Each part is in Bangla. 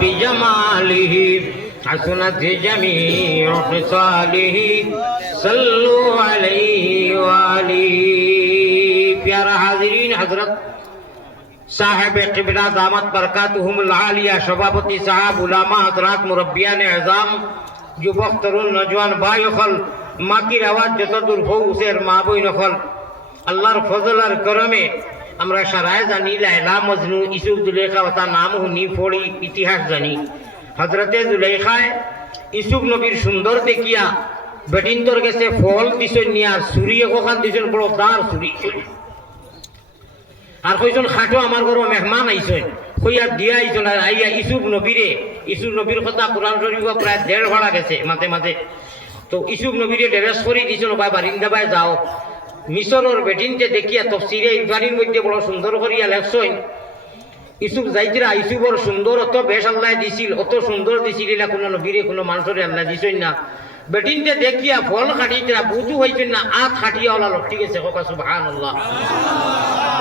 بجماله حسنت جميع خصاله صلوا عليه وآله प्यारा हाजिरीन हजरत साहिब क़िबला दामत बरकातुहुमुल आलिया सभापति साहब उलामा हजरात मुरब्बियान एज़ाम युवक तरुण नौजवान भाई खल माकिर आवाज যত দূর ফৌসের মা বই নখল আল্লাহর ফজল আর করমে আমরা সারায় জানি লায়লা মজনু ইসুফ জুলেখা ওটা নাম হুনি পড়ি ইতিহাস জানি হযরতে জুলেখায় ইসুফ নবীর সুন্দর দেখিয়া বেটিন্তর গেছে ফল দিছেন নিয়া ছুরি একখান দিছেন বড় দার ছুরি আর কইজন খাটো আমার ঘর মেহমান আইছেন কইয়া দিয়া আইছেন আর আইয়া ইসুফ নবীর কথা কোরআন শরীফ প্রায় 1.5 ঘন্টা গেছে মাঝে মাঝে তো ইসুফ নবীরে ড্রেস করে দিছেন ভাই বারিন্দা ভাই যাও মিশরের বেটিনতে দেখিয়া তফসিরে ইবানির মধ্যে বড় সুন্দর করিয়া লেখছেন ইসুফ যাইতরা ইসুফর সুন্দর অত বেশ আল্লাহ দিছিল অত সুন্দর দিছিল না কোনো নবীরে কোনো মানুষরে আল্লাহ দিছেন না বেটিনতে দেখিয়া ফল খাটিতরা বুঝু হইছেন না আত খাটিয়া ওলা লোক ঠিক আছে হোক সুবহানাল্লাহ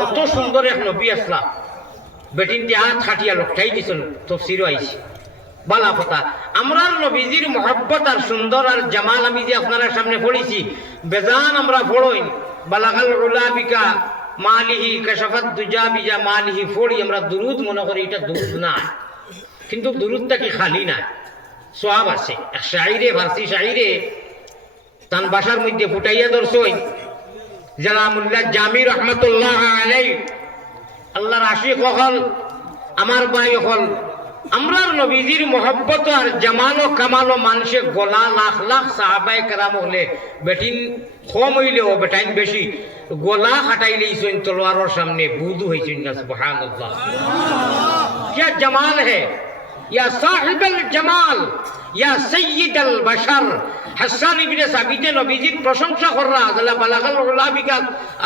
অত সুন্দর এক নবী আসলা বেটিনতে আত খাটিয়া লোকটাই দিছেন তফসিরও আইছে বালা কথা আমরার নবীজির মহব্বত আর সুন্দর আর জামাল আমি যে আপনারা সামনে পড়েছি বেজান আমরা পড়ই বালাগাল উলাবিকা মালিহি কাশাফাত দুজা বিজা মালিহি পড়ি আমরা দুরুদ মনে করি এটা দুরুদ না কিন্তু দুরুদটা কি খালি না সওয়াব আছে এক শায়রে ফারসি শায়রে তান ভাষার মধ্যে ফুটাইয়া দর্শই জালামুল্লাহ জামি রহমাতুল্লাহ আলাইহি আল্লাহর আশিক হল আমার ভাই হল আমরার নবীজির মহব্বত আর জামাল ও কামাল ও মানুষে গোলা লাখ লাখ সাহাবায়ে কেরাম হলে বেটিন কম হইলে ও বেটাইন বেশি গোলা খাটাইলে ইসেন তলোয়ারের সামনে বুদু হইছেন না সুবহানাল্লাহ क्या जमाल है या साहिबल जमाल या सय्यिदल बशर হাসান ইবনে সাবিতে নবীজির প্রশংসা কররা আল্লাহ বালাগাল উলাবিকা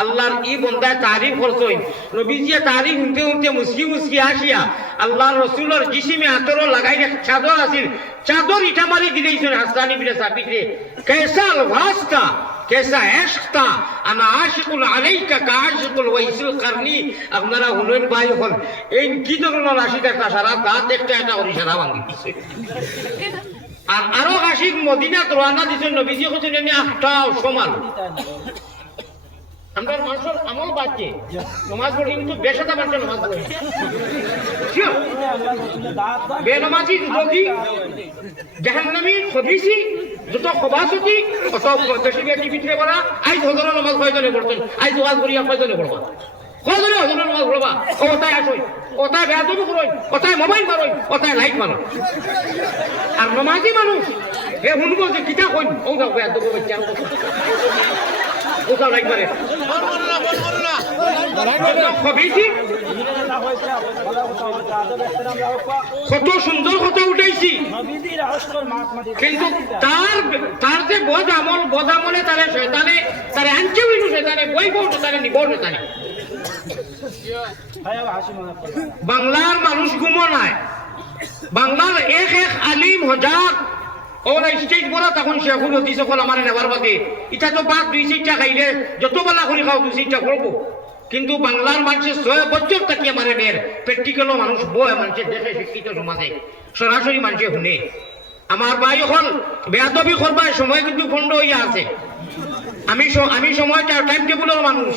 আল্লাহর ই বন্দায় তারিফ করছই নবীজি তারিফ শুনতে শুনতে মুসকি আসিয়া আল্লাহর রাসূলের জিসিমে আতর লাগাই চাদর আছিল চাদর ইটা মারি দিলেইছেন হাসান ইবনে সাবিতে कैसा अल्फाज था कैसा इश्क था अना आशिकुल अलैका का आशिकुल वैसिल करनी আপনারা হুলেন ভাই হল এই কি ধরনের রাশি একটা সারা দাঁত একটা একটা করে সারা ভাঙি দিছে আর আরো আশিক মদিনাত রওনা দিছেন নবীজি কইছেন আমি আটটাও সমান আমরা মানুষের আমল বাচ্চে নামাজ পড়ি কিন্তু বেশাতা মানুষ নামাজ পড়ে বেনামাজি যদি জাহান্নামী খবিসি যত খবাসতি অত দেশিয়াটি ভিতরে করা আইজ হজর নামাজ কয়জনে পড়তেন আইজ ওয়াজ করিয়া কয়জনে পড়বা কয়জনে হজর নামাজ পড়বা ওটাই আসই ওটাই বেয়াদবি করই ওটাই মোবাইল মারই ওটাই লাইট মারো আর নমাজি মানুষ এ শুনবো যে কিতা কইন ও দাও বেয়াদবি বাচ্চা ওটা লাইট মারে খবিসি কত সুন্দর কথা উঠাইছি কিন্তু তার যে বদ আমলে তারে শয়তানে তারে আনছে হইলো শয়তানে বই বউ তারে নিব শয়তানে বাংলার মানুষ ঘুমো নাই বাংলার এক আলিম হজাক ওরা স্টেজ বড় তখন শেখুল হতি সকল আমার নেবার বাদে এটা তো বাদ 2-4টা খাইলে যত বেলা করে খাও 2-4টা করবো কিন্তু বাংলার মানুষের 6 বছর তাকিয়ে মারে মেয়ের প্র্যাকটিক্যালও মানুষ বয় মানুষের দেখে শিক্ষিত সমাজে সরাসরি মানুষে শুনে আমার ভাই এখন বেয়াদবি করবার সময় কিন্তু বন্ধ হইয়া আছে আমি সময়টা টাইম টেবিলের মানুষ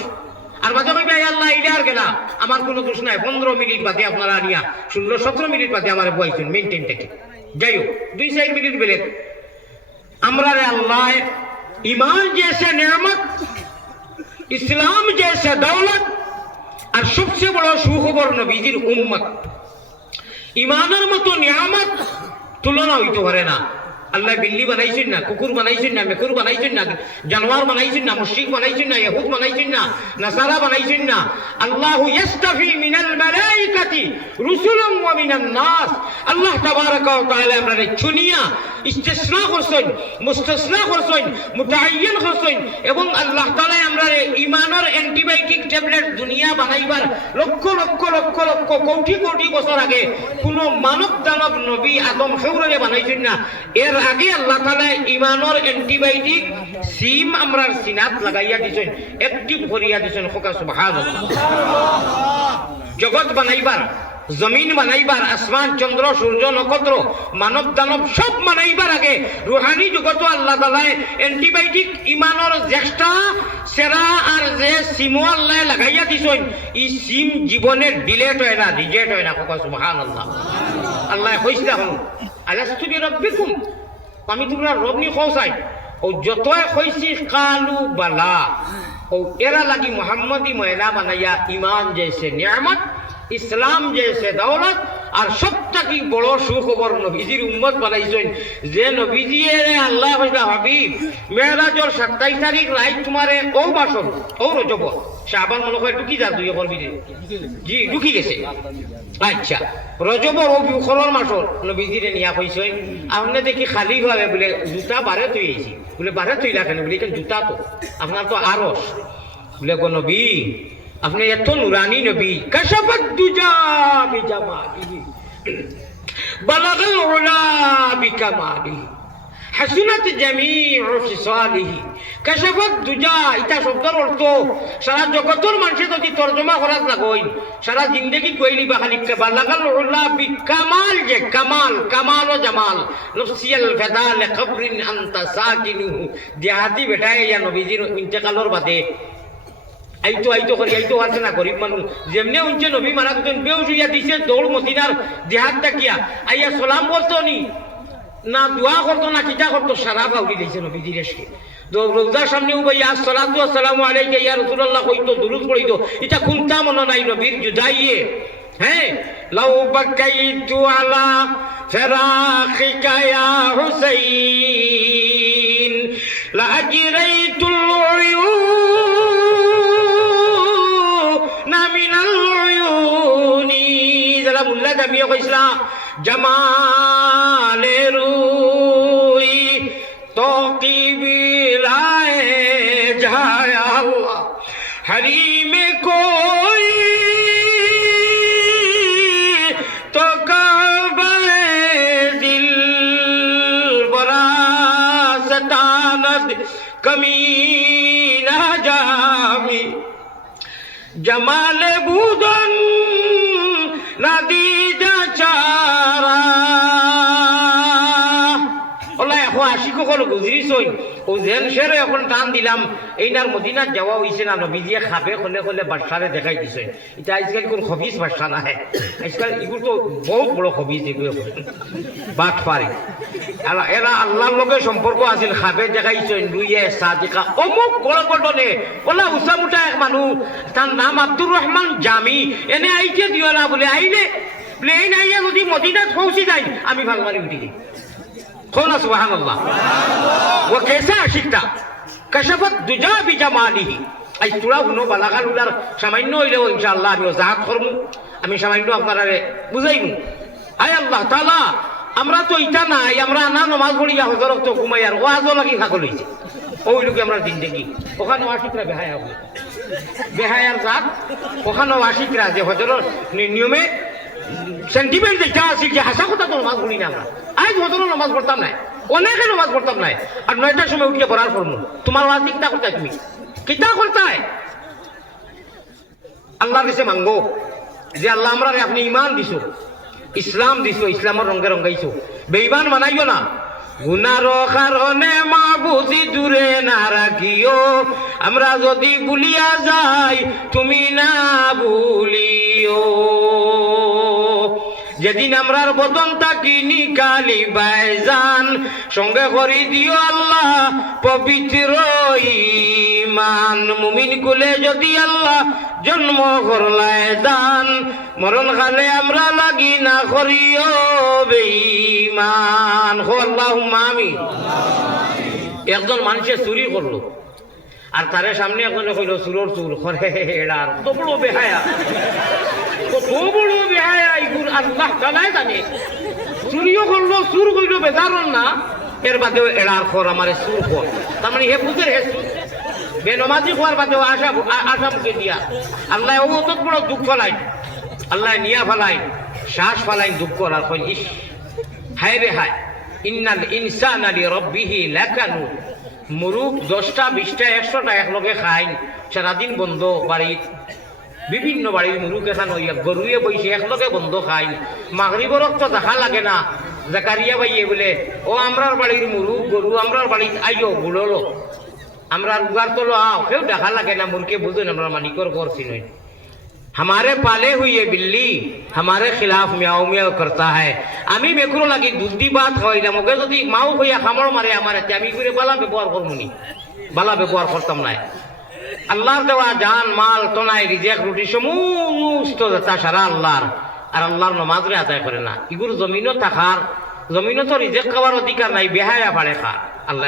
আর বাদে কইবে আল্লাহ ইলা আর গেলা আমার কোনো দোষ নাই 15 মিনিট বাদে আপনারা আনিয়া 16-17 মিনিট বাদে আমার বইছেন মেইনটেইন থেকে যাই হোক 2-4 মিনিট বেলে আমরা রে আল্লাহ ईमान जैसे नेमत इस्लाम जैसे दौलत और सबसे बड़ा सुखबर नबीजिर उम्मत ईमानर मतो नियामत तुलना হইতে পারে না আল্লাহ বিল্লি বানাইছেন না কুকুর বানাইছেন না মেকুর বানাইছেন না জানোয়ার বানাইছেন না মুশরিক বানাইছেন না ইহুদ বানাইছেন না নাসারা বানাইছেন না আল্লাহু ইস্তাফি মিনাল মালাইকাতি রুসুলাম ওয়া মিনান নাস আল্লাহ তাবারাকা ওয়া তাআলা আমরারে চুনিয়া ইস্তিসনা করছেন মুস্তাসনা করছেন মুতাআয়্যান করছেন এবং আল্লাহ তাআলা আমরারে ঈমানের অ্যান্টিবায়োটিক ট্যাবলেট দুনিয়া বানাইবার লক্ষ লক্ষ লক্ষ লক্ষ কোটি কোটি বছর আগে কোন মানব দানব নবী আদম সৌররে বানাইছেন না এর আগে আল্লাহ তাআলা ঈমানের অ্যান্টিবায়োটিক সিম আমরার সিনাত লাগাইয়া দিছেন অ্যাক্টিভ করিয়া দিছেন খোকা সুবহানাল্লাহ জগৎ বানাইবার জমিন বানাইবার, আসমান চন্দ্র সূর্য নক্ষত্র মানব দানব সব বানাইবার আগে রুহানি জগত আল্লাহ তাআলা অ্যান্টিবায়োটিক ইমানের জ্যেষ্ঠা সেরা আর যে সিমো আল্লাহ লাগাইয়া দিছেন ই সিম জীবনের ডিলেট হয় না, রিজেক্ট হয় না। সুবহানাল্লাহ। আল্লাহ কইছে হল আলাস্তু বিরাব্বিকুম, আমি তোমরা রব নি কওসাই ও যতই কইছি কালু বালা ও এরা লাগি মুহাম্মদি ময়না বানাইয়া ইমান জেসে নিয়ামত, ইসলাম জেসে দৌলত আর সবথেকে বড় সুখবর নবীজির উম্মত বানাইছেন যে নবীজিয়ে আল্লাহ কইলা হাবিব মেরাজের 27 তারিখ রাত তোমারে ও বাসন ও রজব শাবান মনে হয় ঢুকি যা দুই করবি জি ঢুকি গেছে। আচ্ছা রজবর ও বিখরর মাসর নবীজিরে নিয়া কইছেন আপনি দেখি খালি ভাবে বলে জুতা বারে তুইছি বলে বারে তুই রাখেন বলে কেন জুতা তো আপনার তো আরস বলে গো নবী আপনি এত নুরানি নবী কাশাফাত দুজা বিজামালিহি বালাগাল উলা বিকামালিহি হাসুনাত জামিউ ফিসালিহি কাশাফাত দুজা। এটা শব্দের অর্থ সারা জগতের মানুষে যদি তর্জমা করার লাগই সারা জিন্দগি কইলি বা খালি বালাগাল উলা বিকামাল, যে কামাল কামাল ও জামাল নফসিয়াল ফাদাল কবরিন আনতা সাকিনুহু দেহাতি বেটায় ইয়া নবীজির ইন্তেকালর বাদে আইতো করি আইতো আছে না গরিব মানুষ যেমনি উঞ্চে নবী মারা গেছেন বেউস হইয়া দিছে দৌড় মদিনার দেহাত ডাকিয়া আইয়া সালাম করতো নি না দোয়া করতো না কিতা করতো সারা বাউরি দিয়েছে নবীজির এসে রোজার সামনে উবাইয়া আসসালাতু ওয়াসসালামু আলাইকা ইয়া রাসূলুল্লাহ কইতো দুরূদ পড়িতো। এটা কোনটা মনে নাই নবীর জুদাইয়ে হ্যাঁ লাউ বাকাইতু আলা ফিরাকিকা ইয়া হুসাইন লা আজরাইতুল জামালের রুই তো কি বিলায় যায় আল্লাহ হরিমে কই তো কাবে দিল বরা সতানত কমি না জামি জামালে বুদন নাদিজা চারা ওলা এখন আশিক কখনো গুজরিছই ও জেন শেরে এখন টান দিলাম এইনার মদিনার যাওয়া হয়েছে না নবীজিয়ে খাবে কলে কলে বাদশারে দেখাই দিছে। এটা আজকাল কোন খবিস বাদশা না হয় আজকাল এগুলো তো বহুত বড় খবিস এগুলো বাদ পারে এরা আল্লাহর লগে সম্পর্ক আছিল খাবে দেখাইছেন দুইয়ে সাদিকা অমুক বড় ঘটনে ওলা উসামুটা এক মানুষ তার নাম আব্দুর রহমান জামি এনে আইছে দিও না বলে আইলে প্লেন আইয়া যদি মদিনাত পৌঁছি যায় আমি ভাল মারি উঠি দিই কোন সুবহানাল্লাহ। ও কেসা আশিকটা কাশাফাত দুজা বিজামালিহি আই তোরা হুনো বালাগাল উলার সামান্য হইলেও ইনশাআল্লাহ আমি ওজাহাত করব, আমি সামান্য আপনারা বুঝাইব। আয় আল্লাহ তাআলা আমরা তো ইটা নাই আমরা না নামাজ পড়িয়া হজরত তো ঘুমাই আর ওয়াজও লাগি থাকল হইছে ওই লোকে আমরা জিন্দেগি ওখানে আশিকরা বেহায়া হবে বেহায়ার জাত ওখানে আশিকরা যে হজরত নিয়মে সেন্টিমেন্ট যেটা আছে যে হাসা কথা তো নামাজ পড়ি না আমরা আজ হজরত নামাজ পড়তাম নাই অনেকে নামাজ পড়তাম নাই আর 9টার সময় উঠিয়ে পড়ার করবো তোমার ওয়াজ কিতা করতাই তুমি কিতা করতাই আল্লাহর কাছে মাঙ্গো যে আল্লাহ আমরা আপনি ইমান দিছো ইসলাম দিছো ইসলামের রঙে রঙাইছো বেঈমান বানাইও না গুনার কারণে মা বুঝি দূরে না রাখিও আমরা যদি ভুলিয়া যাই তুমি না ভুলিও যেদিন আমরার বদন তাকি নিকালি বাইজান সঙ্গে করি দিও আল্লাহ পবিত্র ঈমান মুমিন কুলে যদি আল্লাহ জন্ম করলায় দান মরণ কালে আমরা লাগি না করিও বেঈমান হো আল্লাহুম্মা আমিন। একজন মানুষে চুরি করলো আর তারে সামনে একজনে কইল চুরোর চুর করে এড়ার তো বড় বেহায়া কত বড় বেহায়া ইগুর আল্লাহ তাআলাই জানে চুরিও করলো চুর কইল বেজারন না এর বাদেও এড়ার খর আমারে চুর খর তার মানে হে বুঝের হে চুর বেনমাজি হওয়ার বাদেও আশা মুখে দিয়া আল্লাহ ও অত বড় দুঃখ ফলাই আল্লাহ নিয়া ফেলাই শ্বাস ফেলাই দুঃখ আর কই ইস হায় রে হায় ইন্নাল ইনসানা লিরাব্বিহি লাকানুদ মুরুখ 10টা 20টা 100টা একলগে খাই সারাদিন বন্ধ বাড়িত বিভিন্ন বাড়ির মুরুখ এখান হইয়া গরুয়ে বইছে একলগে বন্ধ খাই মাগরিবর তো দেখা লাগে না জাকারিয়া ভাইয়ে বলে ও আমরার বাড়ির মুরুখ গরু আমরার বাড়ির আইও বুড়লো আমরা উগার তো আও কেউ দেখা লাগে না মুরকে বুঝুন আমরা মালিকর করছি নই हमारे पाले हुए बिल्ली हमारे खिलाफ म्याऊ म्याऊ करता है আমি মেকুরো লাগি দুধি ভাত খাওয়াইলাম ওকে যদি মাও হইয়া খামড় মারে আমার আমি করে বালা ব্যবহার করবনি বালা ব্যবহার করতাম না আল্লাহর দেওয়া জান মাল তোনাই রিজেক রুটি সমস্ত তা সারা আল্লাহর আর আল্লাহর নামাজরে আদায় করে না এগুলো জমিনও থাকার জমিনও তো রিজেক খাওয়ার অধিকার নাই বেহায়া পারে খা আল্লাহ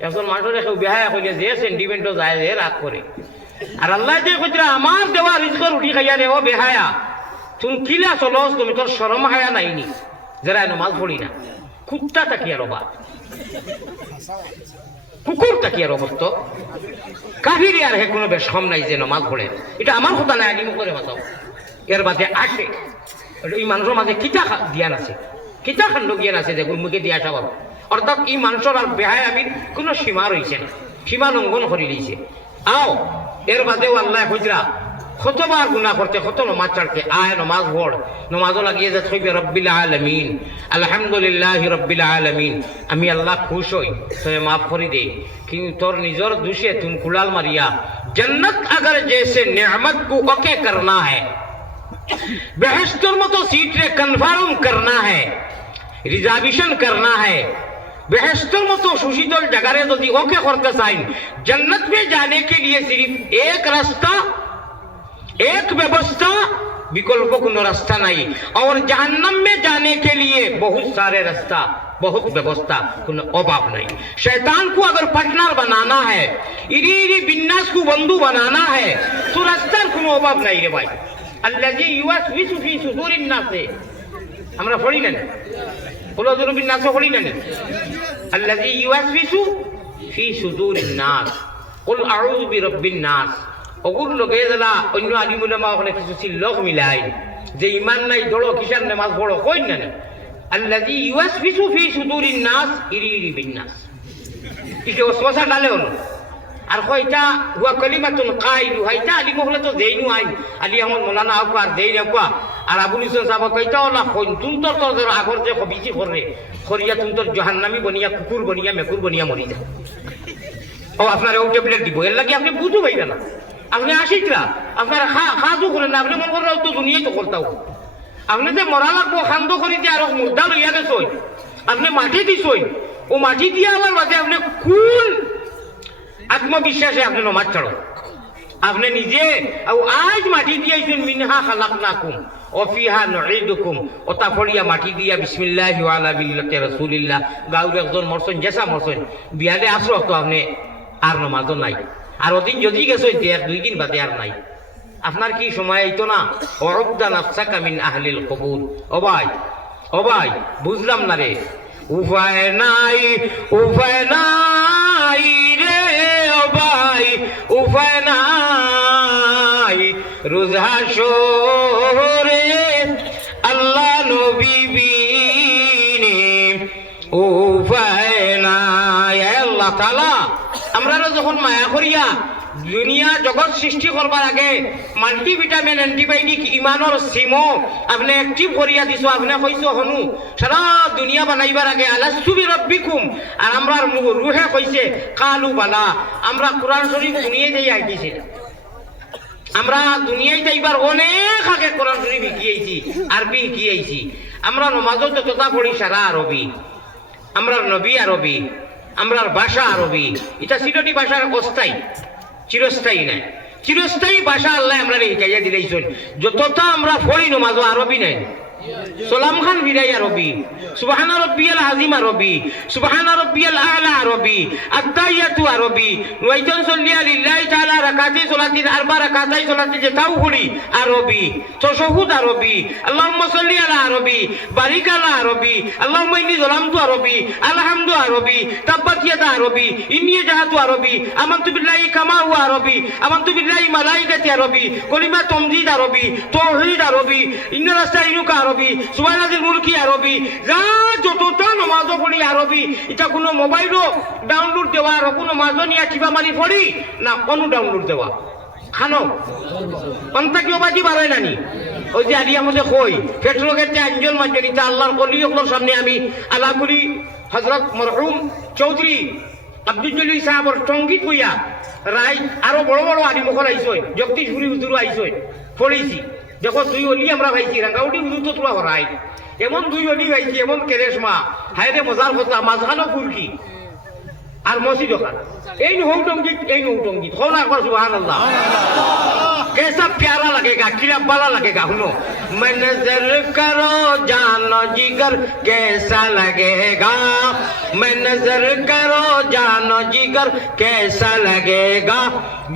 একজন মানুষের কেউ বেহায়া কইলে যে সেন্টিমেন্টও যায় যে রাগ করে আর আল্লাহ যে কইরা আমার দেওয়া রিজকের রুটি খাইয়া রে ও বেহায়া তুমি কিলা চলস তুমি তোর শরম হায়া নাইনি যারা নামাজ পড়ি না কুত্তা তাকিয়া রবা কুকুর তাকিয়া রবত কাহিরি আর হে কোনো বেশ কম নাই যে নামাজ পড়ে এটা আমার কথা নাই আলিম করে বাঁচাও এর বাদে আসে এই মানুষের মাঝে কিতা জ্ঞান আছে কিতা খান্ড জ্ঞান আছে যে মুখে দিয়া আসা বাবা অর্থাৎ এই মানুষের আর বেহায় আমি কোনো সীমা রয়েছে না সীমা লঙ্ঘন করে দিয়েছে আও এর বাদেও আল্লাহ হজরা কতবার গুনাহ করতে কত নমাজ ছাড়তে আয় নমাজ পড় নমাজও লাগিয়ে যা থইবে রব্বিল আলামিন আলহামদুলিল্লাহি রব্বিল আলামিন আমি আল্লাহ খুশ হই তোরে মাফ করে দে কিন্তু তোর নিজর দুষে তুম কুলাল মারিয়া जन्नत अगर जैसे नेमत को ओके करना है बेहश्तर मतो सीट रे कन्फर्म करना है रिजर्वेशन करना है बेहश्तर मतो सुशीतल जगह रे यदि ओके करते चाइन जन्नत में जाने के लिए सिर्फ एक रास्ता एक व्यवस्था विकल्प कोनो रास्ता नहीं और जहन्नम में जाने के लिए बहुत सारे रास्ता बहुत व्यवस्था कोनो अभाव नहीं शैतान को अगर पार्टनर बनाना है इरी इरी बिन्नास को बंधु बनाना है तो रास्ता कोनो अभाव नहीं रे भाई अल्लाजी युवस्विसु फी सुदूरिन नास আমরা পড়ি না বলো দুরু বিন্নাস পড়ি না अल्लाजी युवस्विसु फी सुदूरिन नास कुल अऊযু बिरब्बिन नास ওগুলো লোকে যারা অন্য আলিম উলামা ওখানে কিছু সিল্লক মিলাই যে ইমান নাই দড়ো কিসার নামাজ পড়ো কই না আল্লাযী ইউসফিসু ফি সুদুরিন নাস ইরিরি বিন নাস ইকে ওসওয়াসা ডালে হলো আর কয়টা হুয়া কালিমাতুন কাইলু হাইতা আলিম হলে তো দেইনু আই আলী আহমদ মাওলানা আওকার দেই রাখবা আর আবুল হোসেন সাহেব কয়টা ওলা কইন তুনতর তোর আগর যে বিচি করে খরিয়া তুনতর জাহান্নামী বনিয়া কুকুর বনিয়া মেকুর বনিয়া মরি যা ও আপনার ও ট্যাবলেট দিব এর লাগি আপনি বুঝু ভাইরা না আপনি আসিকরা আপনার খাজু করেন না আপনি মন করেন তো দুনিয়াই তো করতাও আপনি যে মরা লাগবো খান্দ করি দিয়ে আরো মুদ্রা লইয়া গেছই আপনি মাটি দিছই ও মাটি দিয়ে আমার বাদে আপনি কোন আত্মবিশ্বাসে আপনি নমাজ ছাড়ো আপনি নিজে আজ মাটি দিয়েছেন মিনহা খালাকনাকুম ওফিহা নুঈদুকুম ওতা ফড়িয়া মাটি দিয়া বিসমিল্লাহি ওয়া আলা মিল্লাতি রাসূলিল্লাহ গাউর একজন মরছেন জেসা মরছেন বিয়ালে আসো তো আপনি আর নমাজও নাই আর ওদিন যদি গেছো এক দুই দিন বাদে আর নাই আপনার কি সময় আইতো না ওরুদ্দা নাফসাকা মিন আহলিল কবুর ও ভাই বুঝলাম না রে উপায় নাই রে ও ভাই উপায় নাই রোজা শোরে আল্লাহ নবী বিনে উপায় নাই আল্লাহ তাআলা আমরা যখন মায়া করিয়া দুনিয়া জগৎ সৃষ্টি করবার আগে মাল্টিভিটামিন অ্যান্টিবায়োটিক ইমানোর সিমো আপনি অ্যাক্টিভ করিয়া দিছো আপনি কইছো হনু সারা দুনিয়া বানাইবার আগে আলাস্তু বিরাব্বিকুম আর আমরা রুহে কইছে কালু বালা আমরা কোরআন শরীফ শুনিয়ে যাই আইছি আমরা দুনিয়ায় যাইবার অনেক আগে কোরআন শরীফ শিখিয়েছি আরবি শিখিয়েছি আমরা নামাজও তো কথা পড়ি সারা আরবি আমরা নবী আরবি আমরার ভাষা আরবি এটা সিলেটি ভাষার অস্থায়ী চিরস্থায়ী নাই চিরস্থায়ী ভাষা আল্লাহ আমরা শিখাইয়া দিলেইছেন যতটা আমরা পড়ি নমাজও আরবি নাই সালাম খান বিরাই আরবি সুবহান রাব্বিয়াল আযীম আরবি সুবহান রাব্বিয়াল আ'লা আরবি আত-তাহিয়াতু আরবি ওয়াইতান সাল্লিয়া লিল্লাহি তাআলা রাকাতি সালাতিন আরবা রাকাতাই সালাতি যে তাও পড়ি আরবি তাশাহুদ আরবি আল্লাহুম্মা সাল্লি আলা আরবি বারিক আলা আরবি আল্লাহুম্মা ইন্নী যালামতু আরবি আলহামদু আরবি তাব্বাত ইয়াদা আরবি ইন্নী জাহাতু আরবি আমানতু বিল্লাহি কামা হুয়া আরবি আমানতু বিল্লাহি মালাইকাতি আরবি কলিমা তামজিদ আরবি তাওহীদ আরবি ইন্না নাস্তাইনুকা আরবি সুবহানাল্লাহিল মুলকি আরবি যা যতটা নামাজ পড়ি আরবি এটা কোনো মোবাইলও ডাউনলোড দেওয়া আর কোনো নামাজ নিয়ে চিবা মারি পড়ি না কোনো ডাউনলোড দেওয়া খানো পন্থা কিয় বাজি বাড়ায় নানি ওই যে আলিয়া মধ্যে কই পেট্রোলের চারজন মানজন ইতা আল্লাহর কলি ওগুলোর সামনে আমি আলাগুলি হজরত মরহুম চৌধুরী আব্দুল জলিল সাহাবর সঙ্গীত কইয়া রায় আরো বড় বড় আলিমখর আইসই জগদীশপুরি হুজুর আইসই পড়েছি যখন দুই অলি আমরা ভাইছি রাঙ্গাউটি হুজুর তো তোলা হরাই এমন দুই অলি ভাইছি এমন কেরেশমা হায়রে মজার কথা মাঝখানো ফুলকি আর মসজিদ ওখান এই নৌটঙ্গীত হো না একবার সুবহানাল্লাহ कैसा प्यारा लगेगा किला बड़ा लगेगा सुनो मैं नजर करो जानो जिगर कैसा लगेगा मैं नजर करो जानो जिगर कैसा लगेगा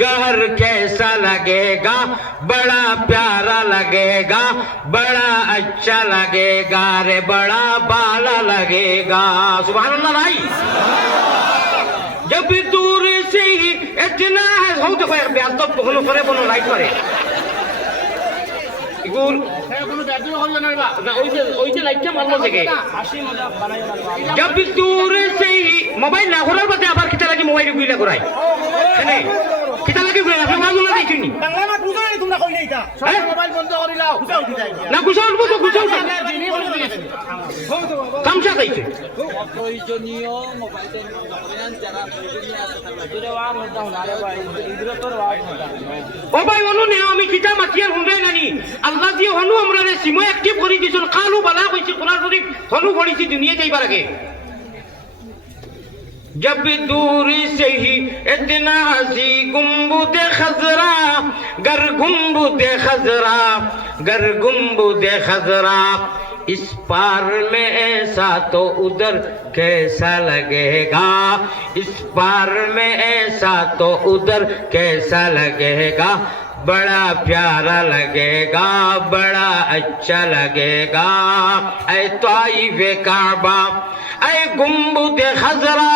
घर कैसा लगेगा बड़ा प्यारा लगेगा बड़ा अच्छा लगेगा रे बड़ा बाला लगेगा सुभान अल्लाह भाई जब दूर से ही इतना है हो देखो यार ब्याज तो बोलो करे बोलो लाइट करे इगुल ना ওই যে লাইটটা মারলো থেকে जब दूर से ही মোবাইল না করার বাদে আবার কিটা লাগি মোবাইল গুইলা করাই এনে কিটা লাগি গুইলা আপনি মাগুলো দিছুনি বাংলা মা বুঝো না তোমরা কই নাইতা সব মোবাইল বন্ধ করি লাও গুছা উঠি যায় না গুছা উঠবো তো গুছা উঠা কামসা কইছে প্রয়োজনীয় মোবাইল যারা প্রয়োজনীয় আছে তারা জুড়ে ওয়ার মধ্যে হনারে ভাই ইদরে তোর ওয়ার মধ্যে ও ভাই অনু নে আমি কিটা মাতিয়ার হুন্ডাই নানি আল্লাহ দিয়ে হনু আমরা রে সিমো অ্যাক্টিভ করি দিছুন কালু বালা কইছি কোরআন শরীফ হনু পড়িছি দুনিয়া যাইবার আগে जब दूर से ही इतना हसी गुम्बुद खजरा गर गुम्बुद खजरा गर गुम्बुद खजरा इस पार में ऐसा तो उधर कैसा लगेगा इस पार में ऐसा तो उधर कैसा लगेगा बड़ा प्यारा लगेगा बड़ा अच्छा लगेगा ऐ ताइफ काबा ऐ गुम्बुद खजरा